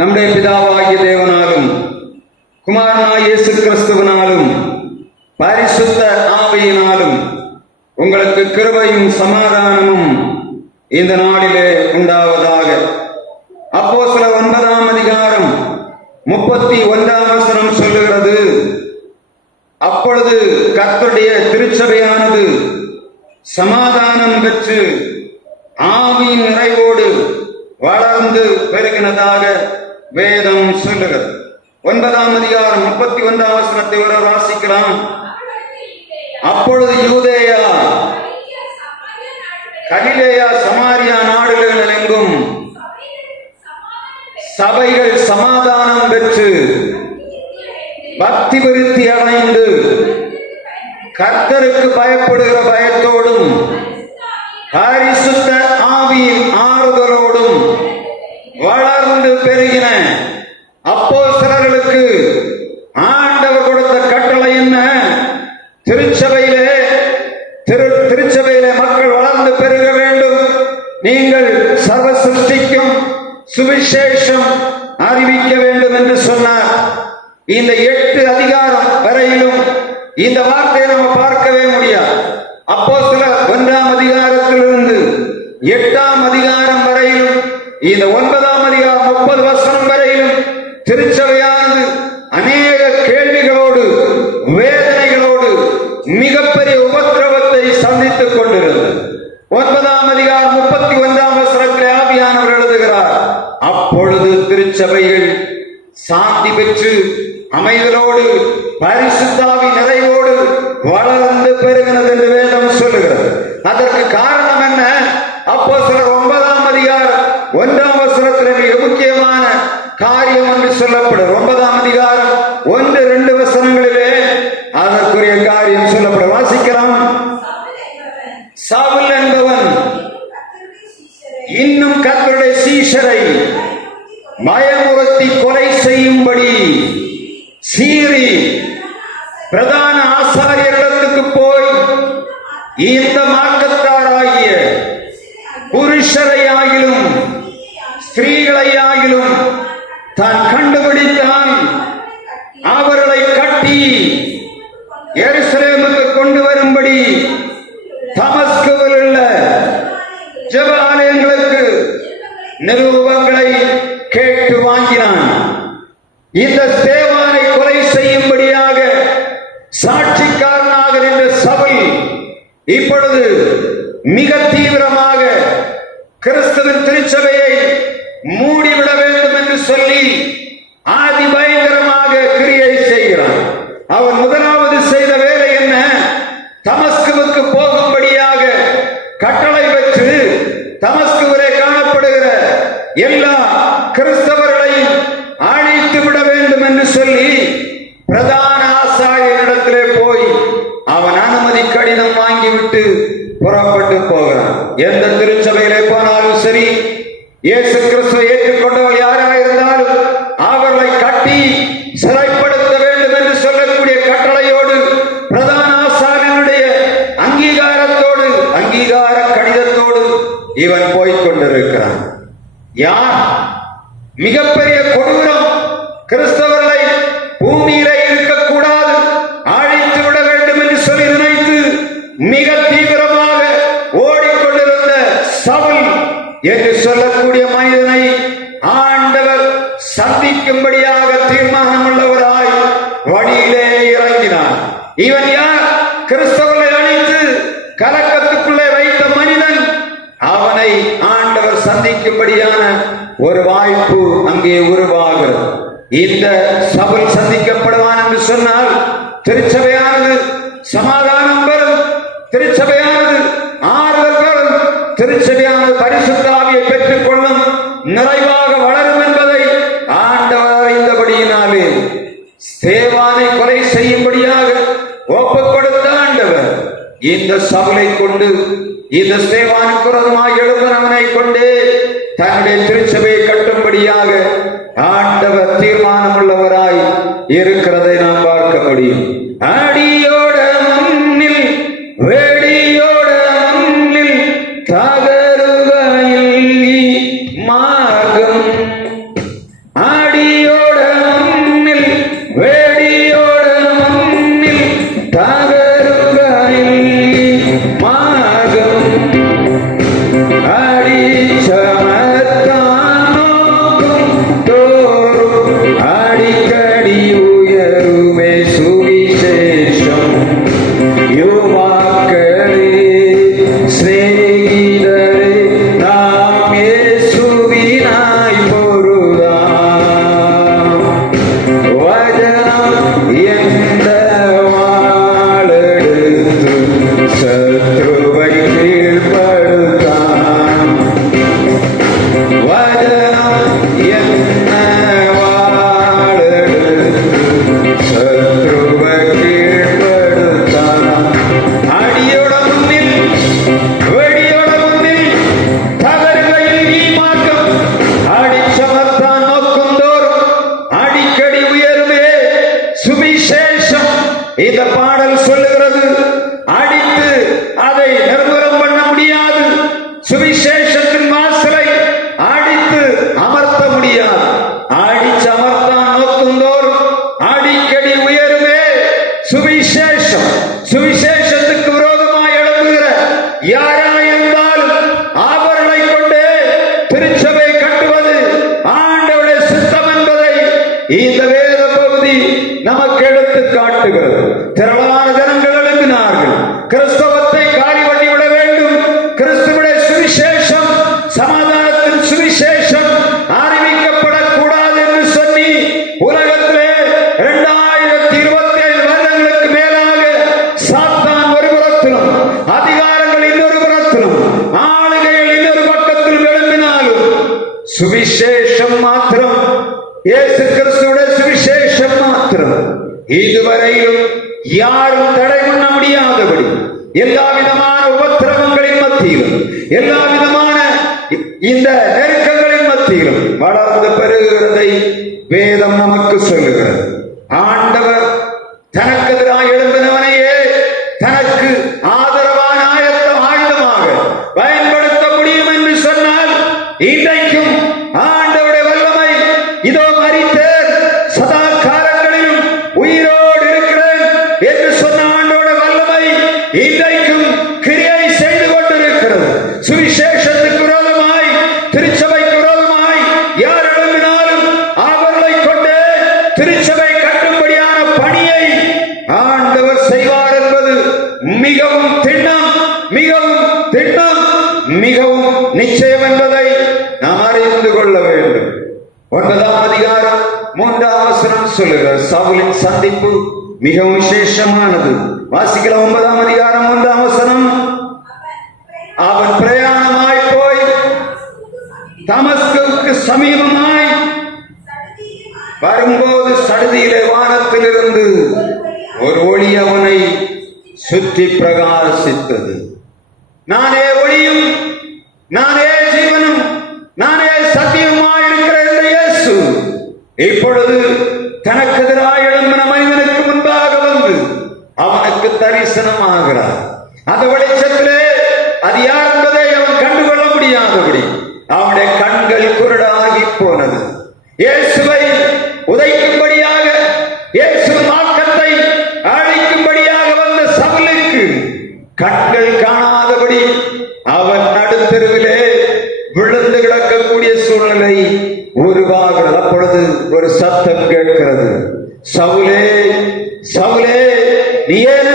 நம்முடைய பிதாவாகிய தேவனாலும் குமாரனாய் இயேசு கிறிஸ்துவினாலும் பரிசுத்த ஆவியினாலும் உங்களுக்கு கிருபையும் சமாதானமும் இந்த நாளிலே உண்டாவதாக. அப்போஸ்தலர் 9ஆம் அதிகாரம் 31ஆம் வசனம் சொல்லுகிறது, அப்பொழுது கர்த்தருடைய திருச்சபையானது சமாதானம் பெற்று ஆவியின் நிறைவோடு வளர்ந்து பெருகினதாக வேதம் சொல்லுகிறது. 9ஆம் அதிகாரம் 31ஆம் வசனத்தை ஒரு வாசிக்கலாம். அப்பொழுது யூதேயா, கலிலேயா, சமாரியா நாடுகள் எங்கும் சபைகள் சமாதானம் பெற்று பக்தி விருத்தி அடைந்து கர்த்தருக்கு பயப்படுகிற பயத்தோடும் பரிசுத்த ஆவியின் ஆறுதலோடும் வளர்ந்து பெருகின. அப்போஸ்தலர்களுக்கு ஆண்டவர் கொடுத்த கட்டளை என்ன? திருச்சபையிலே மக்கள் வளர்ந்து பெருக வேண்டும். நீங்கள் சர்வ சிருஷ்டிக்கும் சுவிசேஷம் அறிவிக்க வேண்டும் என்று சொன்னார். இந்த 8 அதிகாரம் வரையிலும் இந்த வார்த்தையை நம்ம பார்க்கவே முடியாது. அப்போஸ்தலர் 1ஆம் அதிகாரத்திலிருந்து 8ஆம் அதிகாரம் வரையிலும், இந்த 9ஆம் அதிகாரம் 30 வசனம் வரையிலும் திருச்சபையானது அநேக கேள்விகளோடு வேதனைகளோடு மிகப்பெரிய உபத்திரவத்தை சந்தித்துக் கொண்டிருந்தது. 9ஆம் அதிகாரம் 31ஆம் வசனத்திலே ஆவியானவர் எழுதுகிறார், அப்பொழுது திருச்சபைகள் சாந்தி பெற்று அமைதலோடு பரிசுத்தாவி நிறைவோடு வளர்ந்து பெருகினது என்று வேதம் சொல்லுகிறது. அதற்கு காரணம் என்ன? அப்போஸ்தலர் 9ஆம் அதிகாரம் 1ஆம் வசனத்தில் மிக முக்கியமான காரியம் என்று சொல்லப்படும். 9ஆம் அதிகாரம் 1-2 வசனங்களிலே அதற்குரிய காரியம் சொல்லப்படும். வாசிக்கலாம். சவுல் என்பவன் இன்னும் கர்த்தருடைய சீஷரை பயமுறுத்தி கொலை செய்யும்படி சீறி பிரதான ஆசாரியரிடத்துக்கு போய் இந்த மார்க்கத்தாராகிய புருஷரையாகிலும் ஸ்திரீகளையாகிலும் தான் கண்டுபிடித்தான் அவர்களை கட்டி எருசலேமுக்கு கொண்டு வரும்படி தமஸ்குவில் உள்ள ஜெப ஆலயங்களுக்கு நிருபங்களை கேட்டு வாங்கினான். இந்த ஸ்தேவானை கொலை செய்யும்படியாக சாட்சிக்காரனாக நின்ற சபை இப்பொழுது மிக தீவிரமாக கிறிஸ்துவின் திருச்சபையை மூடிவிட வேண்டும் என்று சொல்லி அதிபயங்கரமாக கிரியை செய்கிறான். அவன் முதலாவது செய்த வேலை என்ன? தமஸ்குவுக்கு போகும்படியாக கட்டளை பெற்று தமஸ்குவிலே காணப்படுகிற எல்லா கிறிஸ்தவர்களையும் அழித்து விட வேண்டும் என்று சொல்லி பிரதான ஆசாரியனிடத்திலே போய் அவன் அனுமதி கடிதம் வாங்கிவிட்டு புறப்பட்டு போகிறான். எந்த திருச்சபையிலே போனாலும் சரி, இயேசு கிறிஸ்துவை ஏற்றுக்கொண்டவர் யாராக இருந்தாலும் அவர்களை கட்டி சிறைப்படுத்த வேண்டும் என்று சொல்லக்கூடிய கட்டளையோடு பிரதான ஆசாரியனுடைய அங்கீகாரத்தோடு, அங்கீகார கடிதத்தோடு இவன் போய்கொண்டிருக்கிறான். யார்? மிகப்பெரிய கொடூரம். கிறிஸ்தவர்களை பூமியிலே இருக்கக்கூடாது, அழித்து விட வேண்டும் என்று சொல்லி நினைத்து மிக தீவிரமாக ஓடிக்கொண்டிருந்த சவுல் என்று சொல்லக்கூடிய மனிதனை ஆண்டவர் சந்திக்கும்படியாக தீர்மானம் உள்ளவராய் வழியிலே இறங்கினார். இவன் யார்? கிறிஸ்தவர்களை அழித்து கலக்கத்துக்குள்ளே வைத்த மனிதன். அவனை ஆண்டவர் சந்திக்கும்படியான ஒரு வாய்ப்பு அங்கே உருவாகிறது. இந்த சவுல் சந்திக்கப்படுவான் என்று சொன்னால் திருச்சபையானது சமாதானம் பெறும், திருச்சபையானது ஆறுதல் பெறும், திருச்சபையானது பரிசுத்த ஆவியை பெற்றுக் கொள்ளும், நிறைவாக வளரும் என்பதை ஆண்டவர் அறிந்தபடியினாலே ஸ்தேவானை கொலை செய்யும்படியாக ஒப்புக் கொடுத்த ஆண்டவர் இந்த சவுலை கொண்டு, இந்த ஸ்தேவானுக்கு விரோதமாக எழும்புகிறவனை கொண்டு தன்னுடைய திருச்சபையை கட்டும்படியாக ஆண்டவர் தீர்மானம் உள்ளவராய் இருக்கிறதை நாம் பார்க்க முடியும். அடியோட மண்ணில் வெடியோட மண்ணில் தகருகையில் மார்க்கம் இந்த பாடல் சொல்லுகிறது. அடித்து அதை நிர்மூலம் பண்ண முடியாது. சுவிசேஷத்தின் வாசலை அடித்து அமர்த்த முடியாது. அடிச்சு அமர்த்தான் நோக்குந்தோறும் அடிக்கடி உயருமே சுவிசேஷம். சுவிசேஷத்துக்கு விரோதமாய் எழுப்புகிற யாராயிருந்தாலும் அவர்களை கொண்டு திருச்சபை கட்டுவது ஆண்டவருடைய சித்தம் என்பதை இந்த வேத பகுதி நமக்கு எடுத்து காட்டுகிறது. திரளான ஜனங்கள் எழுப்பினார்கள். கிறிஸ்தவத்தை காலி பண்ணிவிட வேண்டும். கிறிஸ்துவுடைய சுவிசேஷம், சமாதானத்தின் சுவிசேஷம் அறிவிக்கப்படக்கூடாது என்று சொல்லி உலகத்திலே 2027 வருடங்களுக்கு மேலாக சாத்தான் ஒரு புறத்திலும், அதிகாரங்கள் இன்னொரு புறத்திலும், ஆளுகைகள் இன்னொரு பக்கத்திலும் எழுப்பினாலும் சுவிசேஷம் மாத்திரம், இயேசு கிறிஸ்துவுடைய சுவிசேஷம் மாத்திரம் இதுவரையிலும் யாரும் தடை பண்ண முடியாதபடி எல்லா விதமான உபத்திரவங்களின் மத்தியிலும், எல்லா விதமான இந்த நெருக்கங்களின் மத்தியிலும் வளர்ந்து பெருகிறதை வேதம் நமக்கு சொல்லுகிறது. ஆண்டவர் தனக்கு எதிராக எழும்பினவனையே தனக்கு ஆதரவான ஆயுதமாக பயன்படுத்த முடியும் என்று சொன்னால், இன்றைக்கும் ஆண்டவருடைய வல்லமை இதோ மரித்தேன் சதா காலங்களிலும் உயிரோடு இருக்கிறேன் என்று சொன்ன ஆண்டவருடைய வல்லமை இன்றைக்கும் கிரியை செய்து கொண்டிருக்கிறது. சுவிசேஷத்துக்கு விரோதமாய், திருச்சபைக்கு விரோதமாய் யார் எழும்பினாலும் அவர்களை கொண்டு திருச்சபை கட்டும்படியான பணியை ஆண்டவர் செய்வார் என்பது மிகவும் திண்ணம், மிகவும் திண்ணம், மிகவும் நிச்சயம் என்பதை நாம் அறிந்து கொள்ள வேண்டும். 9ஆம் அதிகாரம் 3ஆம் வசனம் சொல்லுகிறார். சவுலின் சந்திப்பு மிகவும் விசேஷமானது. வாசிக்கலாம். 9ஆம் அதிகாரம் 1ஆம் வசனம். அவன் பிரயாணமாய் போய் தமஸ்குவுக்கு சமீபமாய் வரும்போது சடுதியிலே வானத்திலிருந்து ஒரு ஒளி அவனை சுற்றி பிரகாசித்தது. நானே ஒளியும், நானே ஜீவனும், நானே சத்தியமாய் இருக்கிற இந்த இயேசு இப்பொழுது தனக்கு எதிராக எழும்பின மனிதனுக்கு முன்பாக வந்து அவனுக்கு தரிசனமாகிறார். அந்த வெளிச்சத்திலே அது யார் என்பதை அவன் கண்டுகொள்ள முடியாதபடி அவனுடைய கண்கள் குருடாகி போனது. இயேசுவை உதைக்கும்படியாக, இயேசு மார்க்கத்தை அழிக்கும்படியாக வந்த சவுலுக்கு கண்கள் காணாதபடி அவன் நடுத்தெருவிலே விழுந்து கிடக்கக்கூடிய சூழ்நிலை உருவாகிறது. அப்பொழுது ஒரு சத்தம் கேட்கிறது. சவுலே, சவுலே, நீ ஏன்